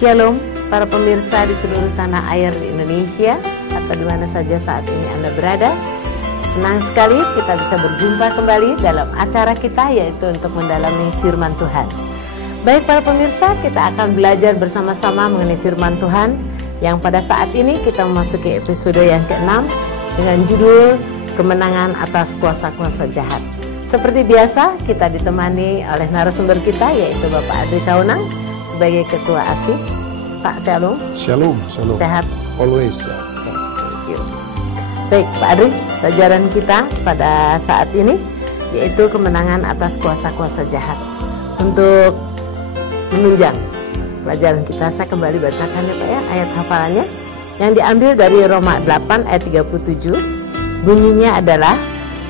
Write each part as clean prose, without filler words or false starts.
Shalom para pemirsa di seluruh tanah air di Indonesia atau di mana saja saat ini Anda berada. Senang sekali kita bisa berjumpa kembali dalam acara kita, yaitu untuk mendalami firman Tuhan. Baik para pemirsa, kita akan belajar bersama-sama mengenai firman Tuhan yang pada saat ini kita memasuki episode yang ke-6 dengan judul Kemenangan atas kuasa-kuasa jahat. Seperti biasa kita ditemani oleh narasumber kita, yaitu Bapak Adri Kaunang sebagai Ketua ASI. Pak, Shalom. Shalom, shalom. Sehat? Always. Okay, thank you. Baik Pak Adri, pelajaran kita pada saat ini yaitu kemenangan atas kuasa-kuasa jahat. Untuk menunjang pelajaran kita, saya kembali bacakan ya Pak ya, ayat hafalannya yang diambil dari Roma 8 ayat 37. Bunyinya adalah,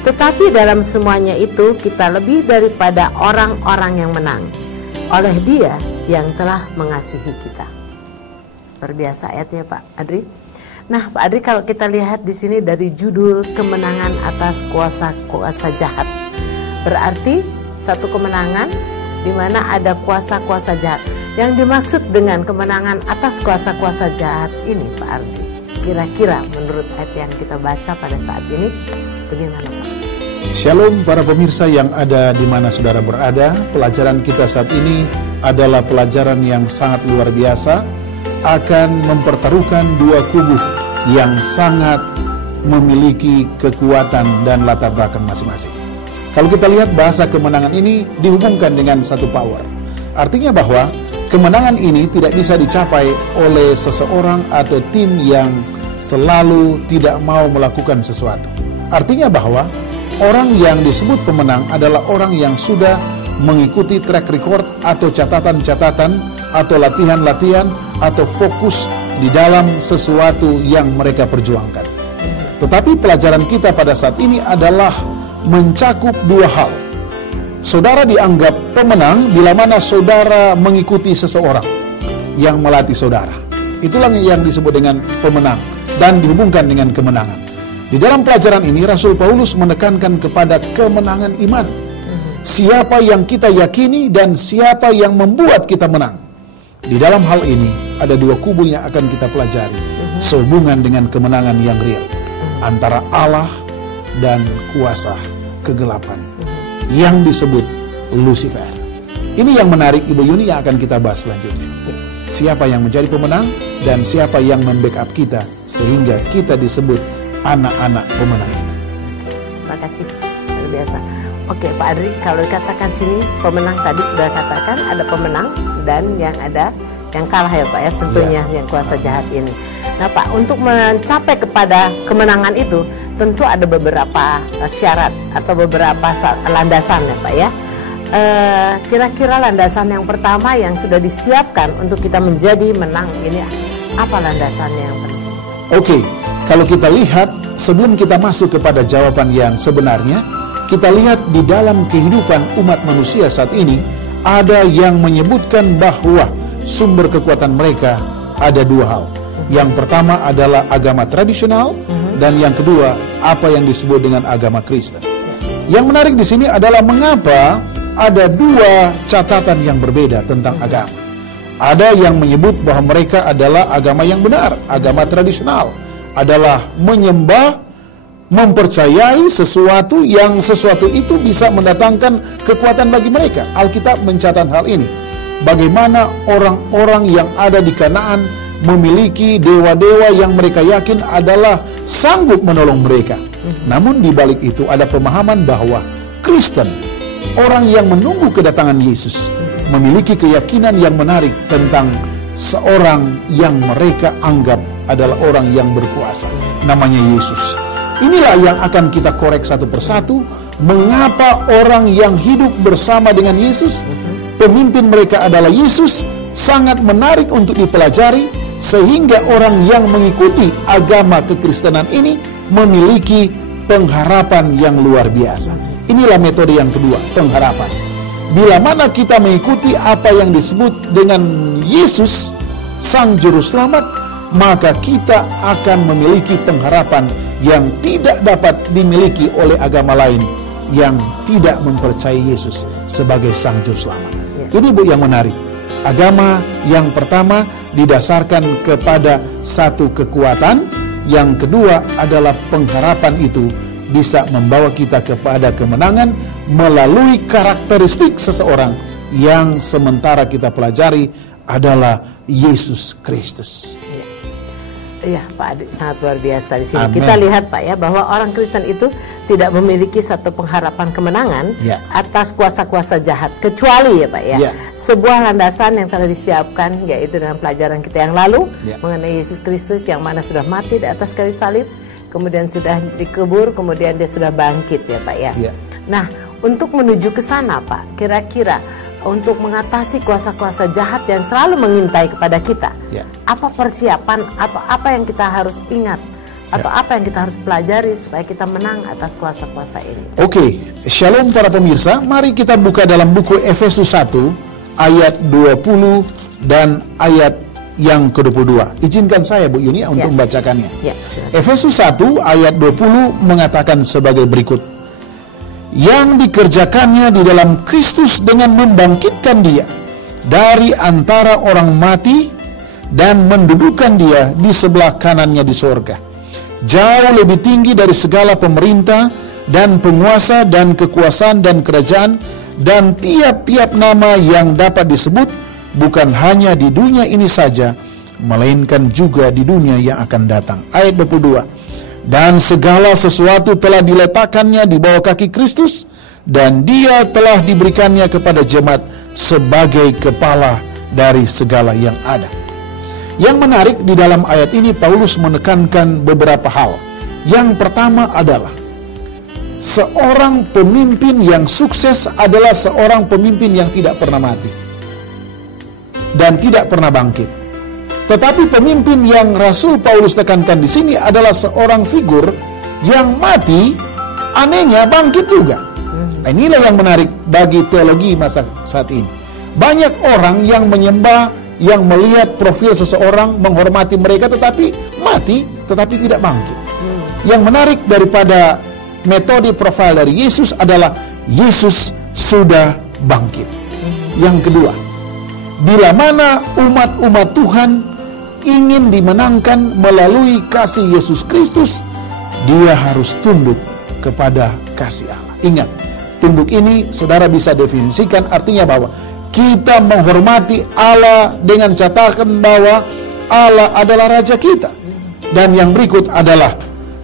tetapi dalam semuanya itu kita lebih daripada orang-orang yang menang oleh Dia yang telah mengasihi kita. Luar biasa ayatnya Pak Adri. Nah Pak Adri, kalau kita lihat di sini dari judul kemenangan atas kuasa-kuasa jahat, berarti satu kemenangan di mana ada kuasa-kuasa jahat. Yang dimaksud dengan kemenangan atas kuasa-kuasa jahat ini Pak Adri, kira-kira menurut ayat yang kita baca pada saat ini bagaimana Pak? Shalom para pemirsa yang ada di mana saudara berada. Pelajaran kita saat ini adalah pelajaran yang sangat luar biasa, akan mempertaruhkan dua kubu yang sangat memiliki kekuatan dan latar belakang masing-masing. Kalau kita lihat bahasa kemenangan ini dihubungkan dengan satu power. Artinya bahwa kemenangan ini tidak bisa dicapai oleh seseorang atau tim yang selalu tidak mau melakukan sesuatu. Artinya bahwa orang yang disebut pemenang adalah orang yang sudah mengikuti track record atau catatan-catatan atau latihan-latihan atau fokus di dalam sesuatu yang mereka perjuangkan. Tetapi pelajaran kita pada saat ini adalah mencakup dua hal. Saudara dianggap pemenang bila mana saudara mengikuti seseorang yang melatih saudara. Itulah yang disebut dengan pemenang dan dihubungkan dengan kemenangan. Di dalam pelajaran ini Rasul Paulus menekankan kepada kemenangan iman. Siapa yang kita yakini dan siapa yang membuat kita menang. Di dalam hal ini ada dua kubu yang akan kita pelajari sehubungan dengan kemenangan yang real antara Allah dan kuasa kegelapan yang disebut Lucifer. Ini yang menarik Ibu Yuni yang akan kita bahas selanjutnya. Siapa yang menjadi pemenang dan siapa yang membackup kita sehingga kita disebut anak-anak pemenang itu. Terima kasih, luar biasa. Oke Pak Adri, kalau dikatakan sini pemenang, tadi sudah katakan ada pemenang dan yang ada yang kalah ya Pak ya, tentunya yang kuasa jahat ini. Nah Pak, untuk mencapai kepada kemenangan itu tentu ada beberapa syarat atau beberapa landasan ya Pak ya. Kira-kira landasan yang pertama yang sudah disiapkan untuk kita menjadi menang ini apa landasannya yang penting? Oke, kalau kita lihat sebelum kita masuk kepada jawaban yang sebenarnya, kita lihat di dalam kehidupan umat manusia saat ini ada yang menyebutkan bahwa sumber kekuatan mereka ada dua hal. Yang pertama adalah agama tradisional dan yang kedua apa yang disebut dengan agama Kristen. Yang menarik di sini adalah mengapa ada dua catatan yang berbeda tentang agama. Ada yang menyebut bahwa mereka adalah agama yang benar, agama tradisional adalah menyembah, mempercayai sesuatu yang sesuatu itu bisa mendatangkan kekuatan bagi mereka. Alkitab mencatat hal ini. Bagaimana orang-orang yang ada di Kanaan memiliki dewa-dewa yang mereka yakin adalah sanggup menolong mereka. Namun di balik itu ada pemahaman bahwa Kristen, orang yang menunggu kedatangan Yesus, memiliki keyakinan yang menarik tentang seorang yang mereka anggap adalah orang yang berkuasa, namanya Yesus. Inilah yang akan kita korek satu persatu. Mengapa orang yang hidup bersama dengan Yesus, pemimpin mereka adalah Yesus, sangat menarik untuk dipelajari, sehingga orang yang mengikuti agama kekristenan ini memiliki pengharapan yang luar biasa. Inilah metode yang kedua, pengharapan. Bila mana kita mengikuti apa yang disebut dengan Yesus, Sang Juru Selamat, maka kita akan memiliki pengharapan yang tidak dapat dimiliki oleh agama lain yang tidak mempercayai Yesus sebagai Sang Juru Selamat. Ini Bu yang menarik. Agama yang pertama didasarkan kepada satu kekuatan. Yang kedua adalah pengharapan itu bisa membawa kita kepada kemenangan melalui karakteristik seseorang yang sementara kita pelajari adalah Yesus Kristus. Iya Pak Adi, sangat luar biasa di sini. Amen. Kita lihat Pak ya, bahwa orang Kristen itu tidak memiliki satu pengharapan kemenangan atas kuasa-kuasa jahat, kecuali ya Pak ya, sebuah landasan yang telah disiapkan, yaitu dengan pelajaran kita yang lalu mengenai Yesus Kristus yang mana sudah mati di atas kayu salib, kemudian sudah dikubur, kemudian dia sudah bangkit ya Pak ya. Nah, untuk menuju ke sana Pak, kira-kira untuk mengatasi kuasa-kuasa jahat yang selalu mengintai kepada kita, apa persiapan atau apa yang kita harus ingat atau apa yang kita harus pelajari supaya kita menang atas kuasa-kuasa ini? Oke, shalom para pemirsa, mari kita buka dalam buku Efesus 1 ayat 20 dan ayat yang ke-22. Izinkan saya Bu Yuni untuk membacakannya. Efesus 1 ayat 20 mengatakan sebagai berikut: yang dikerjakannya di dalam Kristus dengan membangkitkan dia dari antara orang mati dan mendudukkan dia di sebelah kanannya di sorga, jauh lebih tinggi dari segala pemerintah dan penguasa dan kekuasaan dan kerajaan dan tiap-tiap nama yang dapat disebut, bukan hanya di dunia ini saja, melainkan juga di dunia yang akan datang. Ayat 22. Dan segala sesuatu telah diletakkannya di bawah kaki Kristus, dan dia telah diberikannya kepada jemaat sebagai kepala dari segala yang ada. Yang menarik di dalam ayat ini, Paulus menekankan beberapa hal. Yang pertama adalah seorang pemimpin yang sukses adalah seorang pemimpin yang tidak pernah mati dan tidak pernah bangkit. Tetapi pemimpin yang Rasul Paulus tekankan di sini adalah seorang figur yang mati, anehnya bangkit juga. Inilah yang menarik bagi teologi masa saat ini. Banyak orang yang menyembah, yang melihat profil seseorang, menghormati mereka, tetapi mati, tetapi tidak bangkit. Yang menarik daripada metode profil dari Yesus adalah Yesus sudah bangkit. Yang kedua, bila mana umat-umat Tuhan ingin dimenangkan melalui kasih Yesus Kristus, dia harus tunduk kepada kasih Allah. Ingat, tunduk ini saudara bisa definisikan artinya bahwa kita menghormati Allah dengan catatan bahwa Allah adalah Raja kita. Dan yang berikut adalah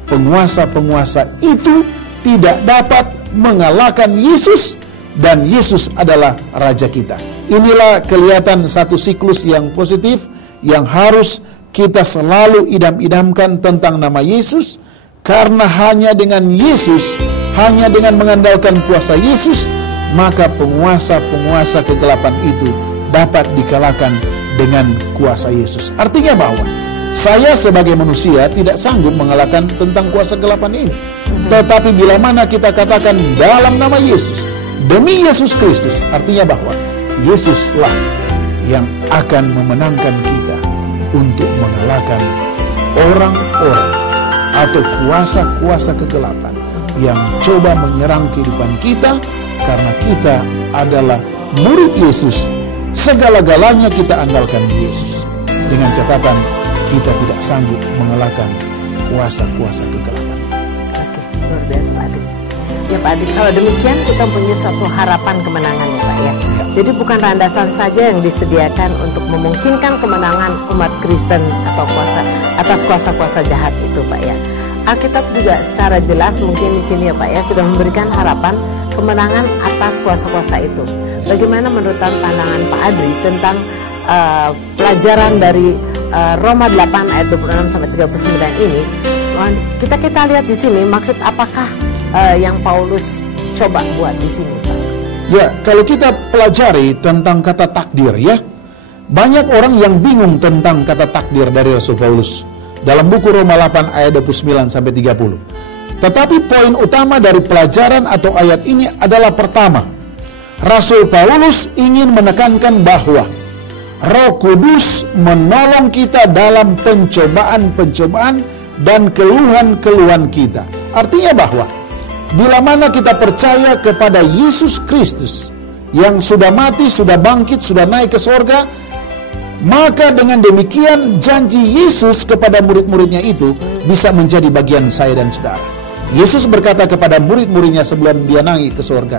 penguasa-penguasa itu tidak dapat mengalahkan Yesus, dan Yesus adalah Raja kita. Inilah kelihatan satu siklus yang positif yang harus kita selalu idam-idamkan tentang nama Yesus, karena hanya dengan Yesus, hanya dengan mengandalkan kuasa Yesus, maka penguasa-penguasa kegelapan itu dapat dikalahkan dengan kuasa Yesus. Artinya bahwa saya sebagai manusia tidak sanggup mengalahkan tentang kuasa kegelapan ini. Tetapi bila mana kita katakan dalam nama Yesus, demi Yesus Kristus, artinya bahwa Yesuslah yang akan memenangkan kita untuk mengalahkan orang-orang atau kuasa-kuasa kegelapan yang coba menyerang kehidupan kita, karena kita adalah murid Yesus. Segala-galanya kita andalkan Yesus, dengan catatan kita tidak sanggup mengalahkan kuasa-kuasa kegelapan. Oke, luar biasa Pak Adi. Ya Pak Adi, kalau demikian kita punya suatu harapan kemenangan ya Pak ya. Jadi bukan landasan saja yang disediakan untuk memungkinkan kemenangan umat Kristen atau atas kuasa-kuasa jahat itu Pak ya. Alkitab juga secara jelas mungkin di sini ya Pak ya sudah memberikan harapan kemenangan atas kuasa-kuasa itu. Bagaimana menurut pandangan Pak Adri tentang pelajaran dari Roma 8 ayat 26 sampai 39 ini? Kita lihat di sini maksud apakah yang Paulus coba buat di sini Pak? Ya, kalau kita pelajari tentang kata takdir ya, banyak orang yang bingung tentang kata takdir dari Rasul Paulus dalam buku Roma 8 ayat 29 sampai 30. Tetapi poin utama dari pelajaran atau ayat ini adalah pertama, Rasul Paulus ingin menekankan bahwa Roh Kudus menolong kita dalam pencobaan-pencobaan dan keluhan-keluhan kita. Artinya bahwa bila mana kita percaya kepada Yesus Kristus yang sudah mati, sudah bangkit, sudah naik ke sorga, Maka dengan demikian janji Yesus kepada murid-muridnya itu bisa menjadi bagian saya dan saudara. Yesus berkata kepada murid-muridnya sebelum dia naik ke surga,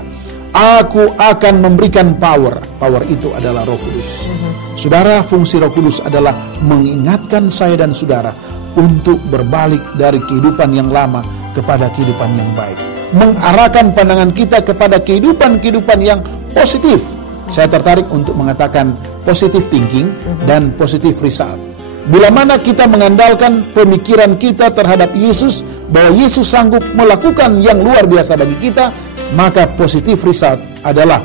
Aku akan memberikan power. Power itu adalah Roh Kudus. Saudara, fungsi Roh Kudus adalah mengingatkan saya dan saudara untuk berbalik dari kehidupan yang lama kepada kehidupan yang baik. Mengarahkan pandangan kita kepada kehidupan yang positif. Saya tertarik untuk mengatakan positive thinking dan positive result. Bila mana kita mengandalkan pemikiran kita terhadap Yesus, bahwa Yesus sanggup melakukan yang luar biasa bagi kita, maka positive result adalah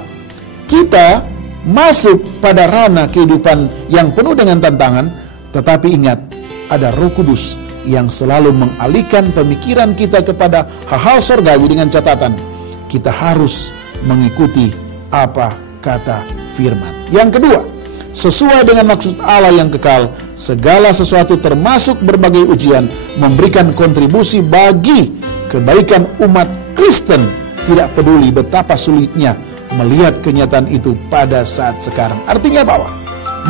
kita masuk pada ranah kehidupan yang penuh dengan tantangan. Tetapi ingat, ada Roh Kudus yang selalu mengalihkan pemikiran kita kepada hal-hal surgawi dengan catatan kita harus mengikuti apa kata firman. Yang kedua, sesuai dengan maksud Allah yang kekal, segala sesuatu termasuk berbagai ujian memberikan kontribusi bagi kebaikan umat Kristen, tidak peduli betapa sulitnya melihat kenyataan itu pada saat sekarang. Artinya bahwa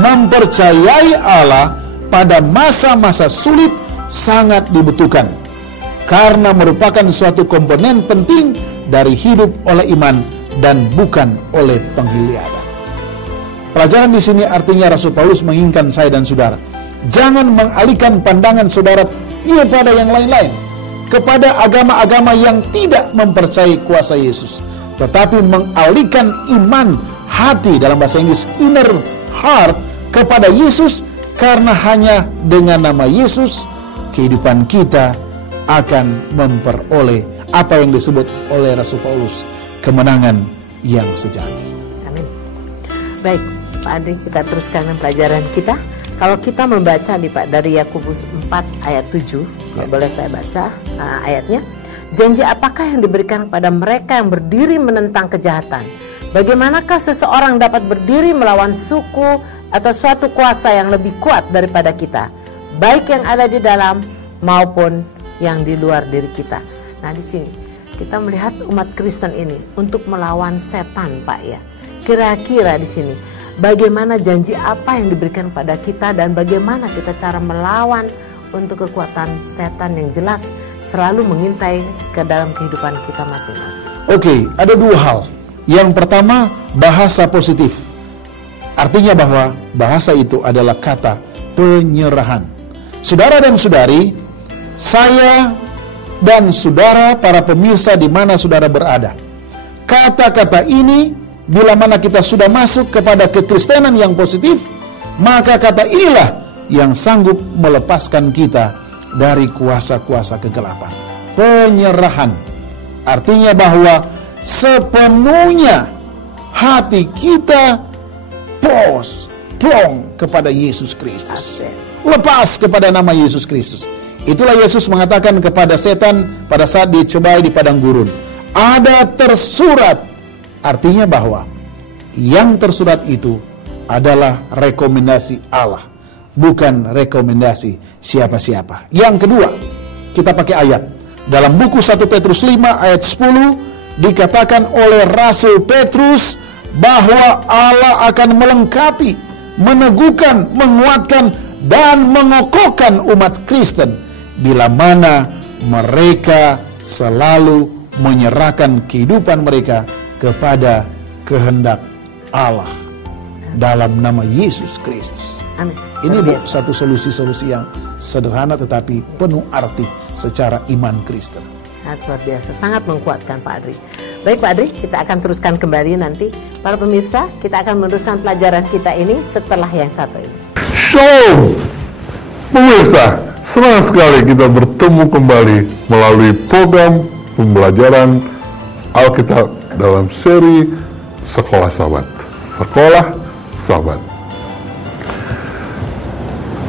mempercayai Allah pada masa-masa sulit sangat dibutuhkan, karena merupakan suatu komponen penting dari hidup oleh iman dan bukan oleh penglihatan. Pelajaran di sini artinya Rasul Paulus menginginkan saya dan saudara, jangan mengalihkan pandangan saudara pada yang lain-lain, kepada agama-agama yang tidak mempercayai kuasa Yesus, tetapi mengalihkan iman hati, dalam bahasa Inggris inner heart, kepada Yesus, karena hanya dengan nama Yesus kehidupan kita akan memperoleh apa yang disebut oleh Rasul Paulus, kemenangan yang sejati. Amin. Baik, Pak Adri, kita teruskan dengan pelajaran kita. Kalau kita membaca nih Pak, dari Yakobus 4 ayat 7, kalau boleh saya baca ayatnya. Janji apakah yang diberikan kepada mereka yang berdiri menentang kejahatan? Bagaimanakah seseorang dapat berdiri melawan suku atau suatu kuasa yang lebih kuat daripada kita, baik yang ada di dalam maupun yang di luar diri kita? Nah, di sini kita melihat umat Kristen ini untuk melawan setan, Pak, ya. Kira-kira di sini bagaimana janji apa yang diberikan pada kita dan bagaimana kita cara melawan untuk kekuatan setan yang jelas selalu mengintai ke dalam kehidupan kita masing-masing. Oke, ada dua hal. Yang pertama, bahasa positif. Artinya bahwa bahasa itu adalah kata penyerahan. Saudara dan saudari, saya dan saudara para pemirsa di mana saudara berada, kata-kata ini bila mana kita sudah masuk kepada kekristenan yang positif, maka kata inilah yang sanggup melepaskan kita dari kuasa-kuasa kegelapan. Penyerahan artinya bahwa sepenuhnya hati kita plong kepada Yesus Kristus. Lepas kepada nama Yesus Kristus. Itulah Yesus mengatakan kepada setan pada saat dicobai di padang gurun, ada tersurat. Artinya bahwa yang tersurat itu adalah rekomendasi Allah, bukan rekomendasi siapa-siapa. Yang kedua, kita pakai ayat. Dalam buku 1 Petrus 5 ayat 10 dikatakan oleh Rasul Petrus bahwa Allah akan melengkapi, meneguhkan, menguatkan, dan mengokohkan umat Kristen bila mana mereka selalu menyerahkan kehidupan mereka kepada kehendak Allah dalam nama Yesus Kristus. Amin. Ini satu solusi-solusi yang sederhana tetapi penuh arti secara iman Kristen. Luar biasa, sangat menguatkan Pak Adri. Baik Pak Adri, kita akan teruskan kembali nanti. Para pemirsa, kita akan meneruskan pelajaran kita ini setelah yang satu ini. Shalom! Pemirsa, senang sekali kita bertemu kembali melalui program pembelajaran Alkitab dalam seri Sekolah Sahabat. Sekolah Sahabat.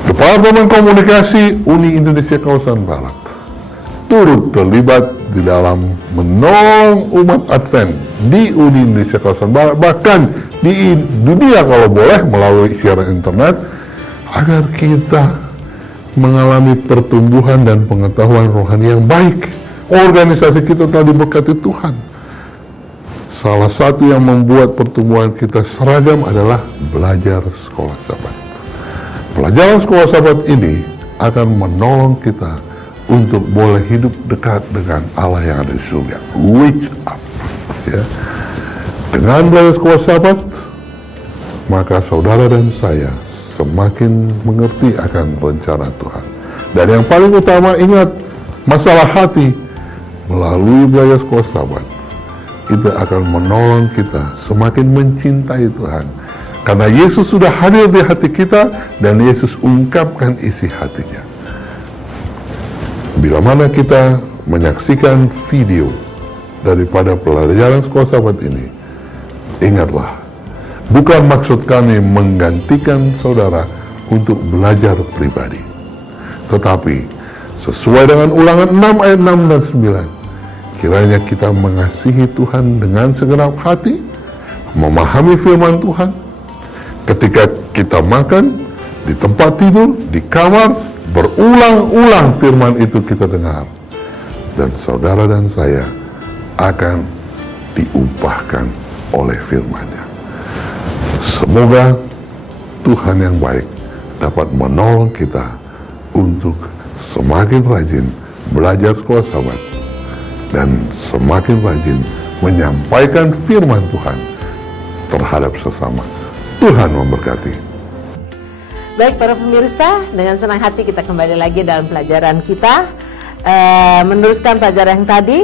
Departemen Komunikasi Uni Indonesia Kawasan Barat turut terlibat di dalam menolong umat Advent di Uni Indonesia Kawasan Barat, bahkan di dunia kalau boleh melalui siaran internet, agar kita mengalami pertumbuhan dan pengetahuan rohani yang baik. Organisasi kita telah diberkati Tuhan. Salah satu yang membuat pertumbuhan kita seragam adalah belajar sekolah sahabat. Pelajaran sekolah sahabat ini akan menolong kita untuk boleh hidup dekat dengan Allah yang ada di surga. Reach up. Ya. Dengan belajar sekolah sahabat, maka saudara dan saya semakin mengerti akan rencana Tuhan. Dan yang paling utama, ingat, masalah hati melalui belajar sekolah sahabat itu akan menolong kita semakin mencintai Tuhan. Karena Yesus sudah hadir di hati kita dan Yesus ungkapkan isi hatinya. Bila mana kita menyaksikan video daripada pelajaran sekolah sahabat ini, ingatlah, bukan maksud kami menggantikan saudara untuk belajar pribadi. Tetapi, sesuai dengan Ulangan 6 ayat 6 dan 9, kiranya kita mengasihi Tuhan dengan segenap hati, memahami firman Tuhan, ketika kita makan, di tempat tidur, di kamar, berulang-ulang firman itu kita dengar. Dan saudara dan saya akan diupahkan oleh firman-Nya. Semoga Tuhan yang baik dapat menolong kita untuk semakin rajin belajar sekolah sahabat dan semakin rajin menyampaikan firman Tuhan terhadap sesama. Tuhan memberkati. Baik para pemirsa, dengan senang hati kita kembali lagi dalam pelajaran kita, meneruskan pelajaran yang tadi.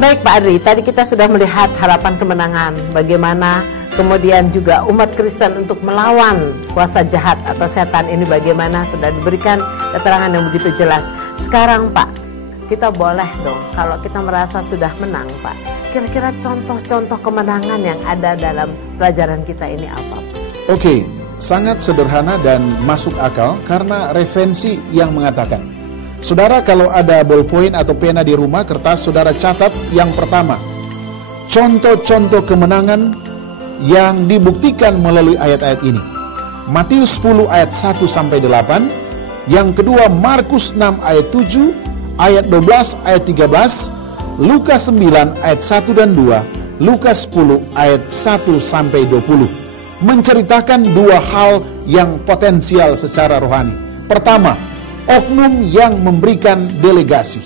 Baik Pak Adri, tadi kita sudah melihat harapan kemenangan, bagaimana kemudian juga umat Kristen untuk melawan kuasa jahat atau setan ini, bagaimana sudah diberikan keterangan yang begitu jelas. Sekarang Pak, kita boleh dong, kalau kita merasa sudah menang Pak, kira-kira contoh-contoh kemenangan yang ada dalam pelajaran kita ini apa? Oke, sangat sederhana dan masuk akal karena referensi yang mengatakan. Saudara, kalau ada ballpoint atau pena di rumah, kertas, saudara catat yang pertama, contoh-contoh kemenangan yang dibuktikan melalui ayat-ayat ini. Matius 10 ayat 1-8, yang kedua Markus 6 ayat 7, ayat 12 ayat 13, Lukas 9 ayat 1 dan 2, Lukas 10 ayat 1-20, menceritakan dua hal yang potensial secara rohani. Pertama, oknum yang memberikan delegasi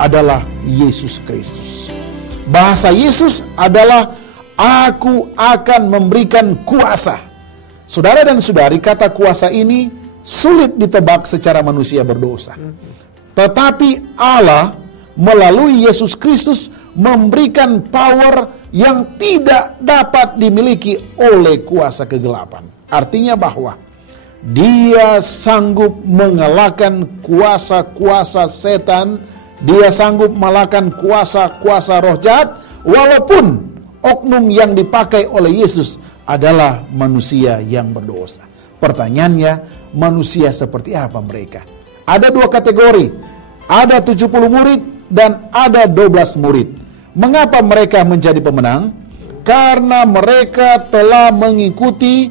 adalah Yesus Kristus. Bahasa Yesus adalah, aku akan memberikan kuasa. Saudara dan saudari, kata kuasa ini sulit ditebak secara manusia berdosa. Tetapi Allah melalui Yesus Kristus memberikan power yang tidak dapat dimiliki oleh kuasa kegelapan. Artinya bahwa Dia sanggup mengalahkan kuasa-kuasa setan, Dia sanggup mengalahkan kuasa-kuasa roh jahat, walaupun oknum yang dipakai oleh Yesus adalah manusia yang berdosa. Pertanyaannya, manusia seperti apa mereka? Ada dua kategori, ada 70 murid dan ada 12 murid. Mengapa mereka menjadi pemenang? Karena mereka telah mengikuti,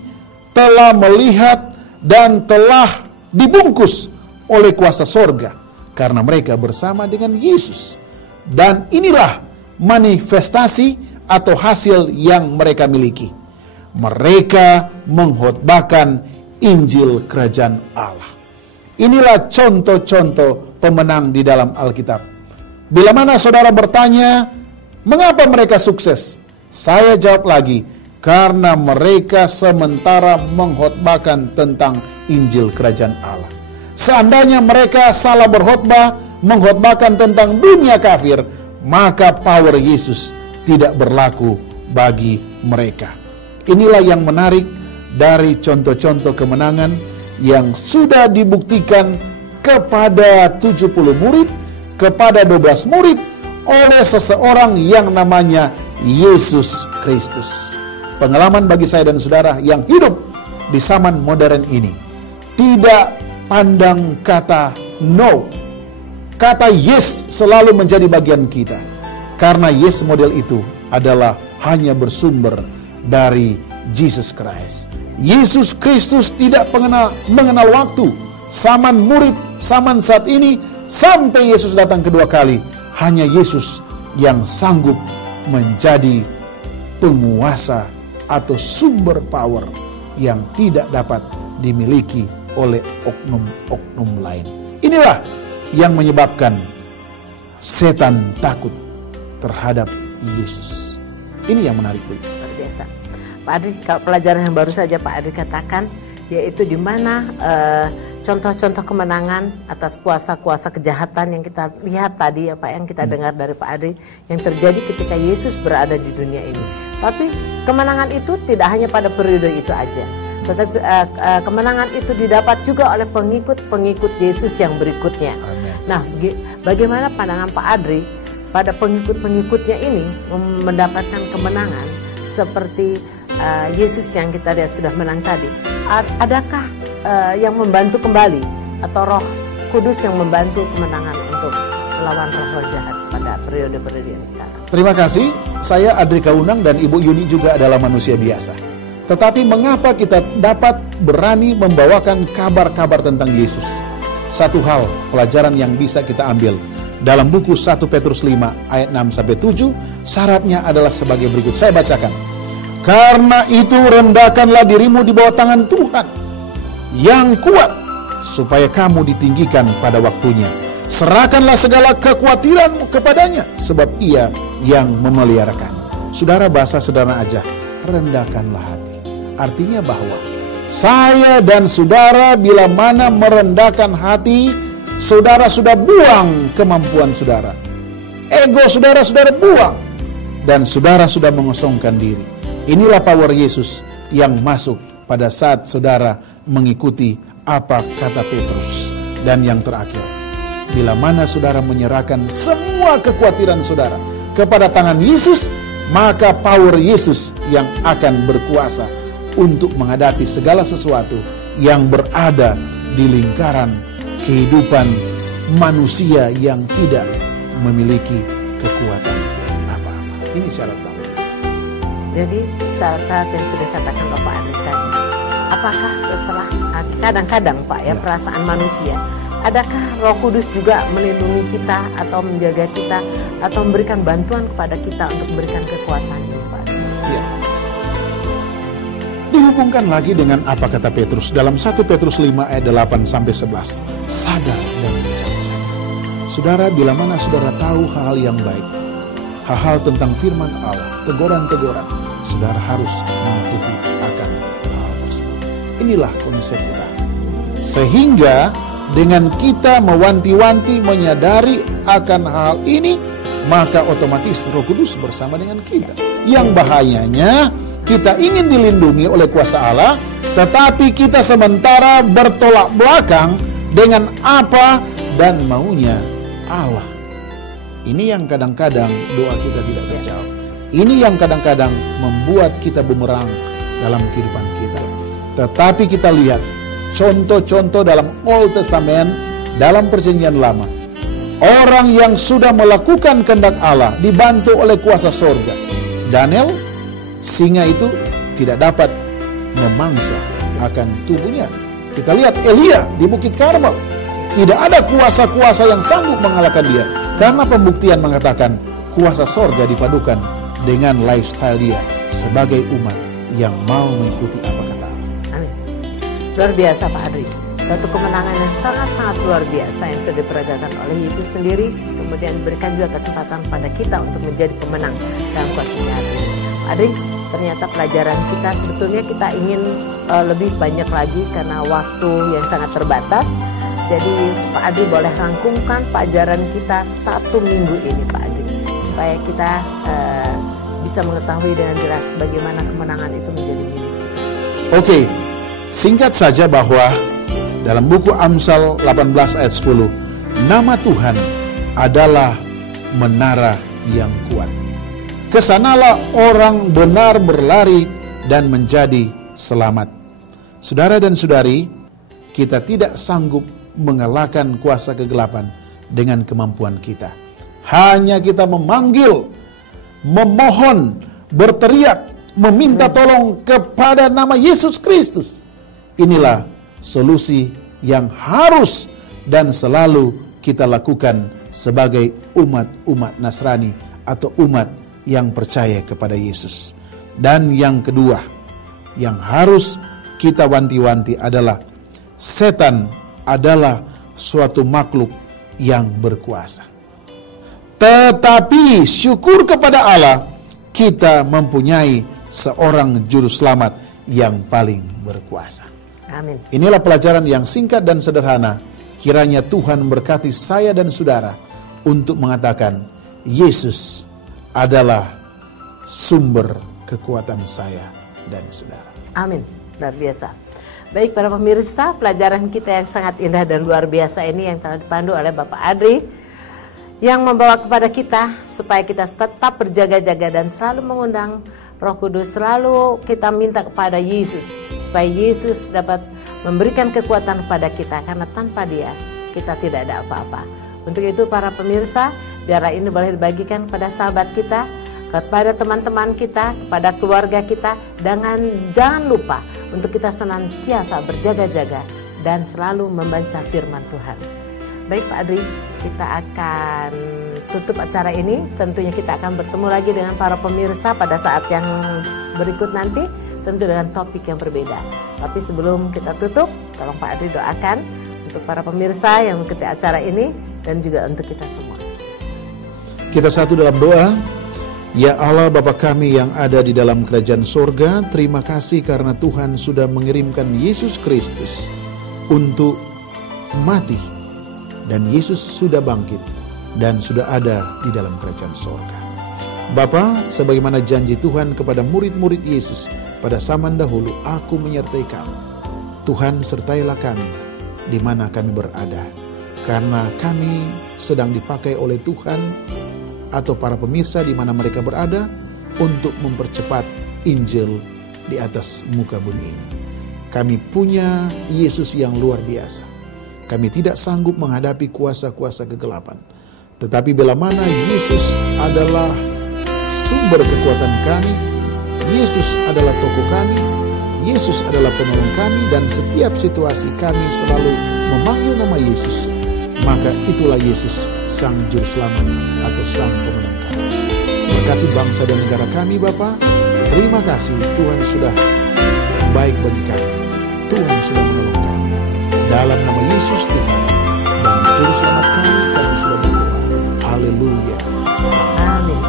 telah melihat, dan telah dibungkus oleh kuasa sorga. Karena mereka bersama dengan Yesus. Dan inilah manifestasi atau hasil yang mereka miliki. Mereka mengkhotbahkan Injil Kerajaan Allah. Inilah contoh-contoh pemenang di dalam Alkitab. Bila mana saudara bertanya, mengapa mereka sukses? Saya jawab lagi, karena mereka sementara mengkhotbahkan tentang Injil Kerajaan Allah. Seandainya mereka salah berkhotbah, mengkhotbahkan tentang dunia kafir, maka power Yesus tidak berlaku bagi mereka. Inilah yang menarik dari contoh-contoh kemenangan yang sudah dibuktikan kepada 70 murid, kepada 12 murid, oleh seseorang yang namanya Yesus Kristus. Pengalaman bagi saya dan saudara yang hidup di zaman modern ini, tidak pandang kata no, kata yes selalu menjadi bagian kita. Karena yes model itu adalah hanya bersumber dari Jesus Christ. Yesus Kristus tidak mengenal waktu. Zaman murid, zaman saat ini, sampai Yesus datang kedua kali, hanya Yesus yang sanggup menjadi penguasa atau sumber power yang tidak dapat dimiliki oleh oknum-oknum lain. Inilah yang menyebabkan setan takut terhadap Yesus. Ini yang menarik, Bu. Luar biasa. Pak Adri, kalau pelajaran yang baru saja Pak Adri katakan, yaitu di mana contoh-contoh kemenangan atas kuasa-kuasa kejahatan yang kita lihat tadi, ya Pak, yang kita dengar dari Pak Adri, yang terjadi ketika Yesus berada di dunia ini. Tapi kemenangan itu tidak hanya pada periode itu aja, tetapi kemenangan itu didapat juga oleh pengikut-pengikut Yesus yang berikutnya. Amen. Nah, bagaimana pandangan Pak Adri pada pengikut-pengikutnya ini mendapatkan kemenangan seperti Yesus yang kita lihat sudah menang tadi? Adakah yang membantu kembali atau Roh Kudus yang membantu kemenangan untuk melawan roh-roh jahat pada periode-periode yang sekarang? Terima kasih. Saya Adri Kaunang dan Ibu Yuni juga adalah manusia biasa. Tetapi mengapa kita dapat berani membawakan kabar-kabar tentang Yesus? Satu hal pelajaran yang bisa kita ambil dalam buku 1 Petrus 5 ayat 6-7, syaratnya adalah sebagai berikut. Saya bacakan. Karena itu rendahkanlah dirimu di bawah tangan Tuhan yang kuat, supaya kamu ditinggikan pada waktunya. Serahkanlah segala kekhawatiranmu kepadanya, sebab Ia yang memeliharakan. Saudara, bahasa sederhana aja, rendahkanlah hati. Artinya bahwa saya dan saudara bila mana merendahkan hati, saudara sudah buang kemampuan saudara. Ego saudara buang. Dan saudara sudah mengosongkan diri. Inilah power Yesus yang masuk pada saat saudara mengikuti apa kata Petrus. Dan yang terakhir, bila mana saudara menyerahkan semua kekhawatiran saudara kepada tangan Yesus, maka power Yesus yang akan berkuasa untuk menghadapi segala sesuatu yang berada di lingkaran kehidupan manusia yang tidak memiliki kekuatan apa-apa. Ini syarat utama. Jadi syarat-syarat yang sudah dikatakan Bapak Adri tadi, apakah setelah kadang-kadang Pak ya, perasaan manusia, adakah Roh Kudus juga melindungi kita atau menjaga kita atau memberikan bantuan kepada kita untuk memberikan kekuatan ini, Pak? Ya. Dihubungkan lagi dengan apa kata Petrus dalam 1 Petrus 5 ayat 8-11. Sadar dan bijaksana. Saudara, bila mana saudara tahu hal yang baik, hal-hal tentang firman Allah, teguran-teguran, saudara harus mengikuti akan hal tersebut. Inilah konsep kita. Sehingga dengan kita mewanti-wanti menyadari akan hal ini, maka otomatis Roh Kudus bersama dengan kita. Yang bahayanya, kita ingin dilindungi oleh kuasa Allah, tetapi kita sementara bertolak belakang dengan apa dan maunya Allah. Ini yang kadang-kadang doa kita tidak terjawab. Ini yang kadang-kadang membuat kita bumerang dalam kehidupan kita. Tetapi kita lihat contoh-contoh dalam Old Testament, dalam Perjanjian Lama. Orang yang sudah melakukan kehendak Allah dibantu oleh kuasa sorga. Daniel, singa itu tidak dapat memangsa akan tubuhnya. Kita lihat Elia di Bukit Karmel. Tidak ada kuasa-kuasa yang sanggup mengalahkan dia. Karena pembuktian mengatakan kuasa sorga dipadukan dengan lifestyle dia sebagai umat yang mau mengikuti apa kata Allah. Amin. Luar biasa Pak Adri. Satu kemenangan yang sangat-sangat luar biasa yang sudah diperagakan oleh Yesus sendiri. Kemudian diberikan juga kesempatan pada kita untuk menjadi pemenang dalam kuasa jahat ini. Pak Adri, ternyata pelajaran kita sebetulnya kita ingin lebih banyak lagi karena waktu yang sangat terbatas. Jadi Pak Adri boleh rangkumkan pelajaran kita 1 minggu ini Pak Adri, supaya kita bisa mengetahui dengan jelas bagaimana kemenangan itu menjadi milik. Oke, singkat saja bahwa dalam buku Amsal 18 ayat 10, nama Tuhan adalah menara yang kuat. Kesanalah orang benar berlari dan menjadi selamat. Saudara dan saudari, kita tidak sanggup mengalahkan kuasa kegelapan dengan kemampuan kita. Hanya kita memanggil, memohon, berteriak, meminta tolong kepada nama Yesus Kristus. Inilah solusi yang harus dan selalu kita lakukan sebagai umat-umat Nasrani atau umat yang percaya kepada Yesus. Dan yang kedua, yang harus kita wanti-wanti adalah setan adalah suatu makhluk yang berkuasa. Tetapi syukur kepada Allah, kita mempunyai seorang juru selamat yang paling berkuasa. Amin. Inilah pelajaran yang singkat dan sederhana. Kiranya Tuhan memberkati saya dan saudara untuk mengatakan, Yesus adalah sumber kekuatan saya dan saudara. Amin. Luar biasa. Baik para pemirsa, pelajaran kita yang sangat indah dan luar biasa ini yang telah dipandu oleh Bapak Adri, yang membawa kepada kita supaya kita tetap berjaga-jaga dan selalu mengundang Roh Kudus, selalu kita minta kepada Yesus supaya Yesus dapat memberikan kekuatan kepada kita, karena tanpa Dia kita tidak ada apa-apa. Untuk itu para pemirsa, biarlah ini boleh dibagikan kepada sahabat kita, kepada teman-teman kita, kepada keluarga kita, dan jangan lupa untuk kita senantiasa berjaga-jaga dan selalu membaca firman Tuhan. Baik Pak Adri, kita akan tutup acara ini. Tentunya kita akan bertemu lagi dengan para pemirsa pada saat yang berikut nanti, tentu dengan topik yang berbeda. Tapi sebelum kita tutup, tolong Pak Adri doakan untuk para pemirsa yang mengikuti acara ini dan juga untuk kita semua. Kita satu dalam doa. Ya Allah, Bapa kami yang ada di dalam kerajaan sorga, terima kasih karena Tuhan sudah mengirimkan Yesus Kristus untuk mati, dan Yesus sudah bangkit dan sudah ada di dalam kerajaan sorga. Bapa, sebagaimana janji Tuhan kepada murid-murid Yesus pada zaman dahulu, aku menyertai kamu. Tuhan, sertailah kami di mana kami berada, karena kami sedang dipakai oleh Tuhan atau para pemirsa di mana mereka berada untuk mempercepat Injil di atas muka bumi ini. Kami punya Yesus yang luar biasa. Kami tidak sanggup menghadapi kuasa-kuasa kegelapan. Tetapi bila mana Yesus adalah sumber kekuatan kami, Yesus adalah tokoh kami, Yesus adalah penolong kami, dan setiap situasi kami selalu memanggil nama Yesus, maka itulah Yesus, Sang Juru Selamat atau Sang Pemenang kami. Berkati bangsa dan negara kami, Bapa. Terima kasih Tuhan sudah baik bagi kami. Tuhan sudah menolong kami. Dalam nama Yesus Tuhan dan Juru Selamat kami sudah berdoa. Haleluya. Amin.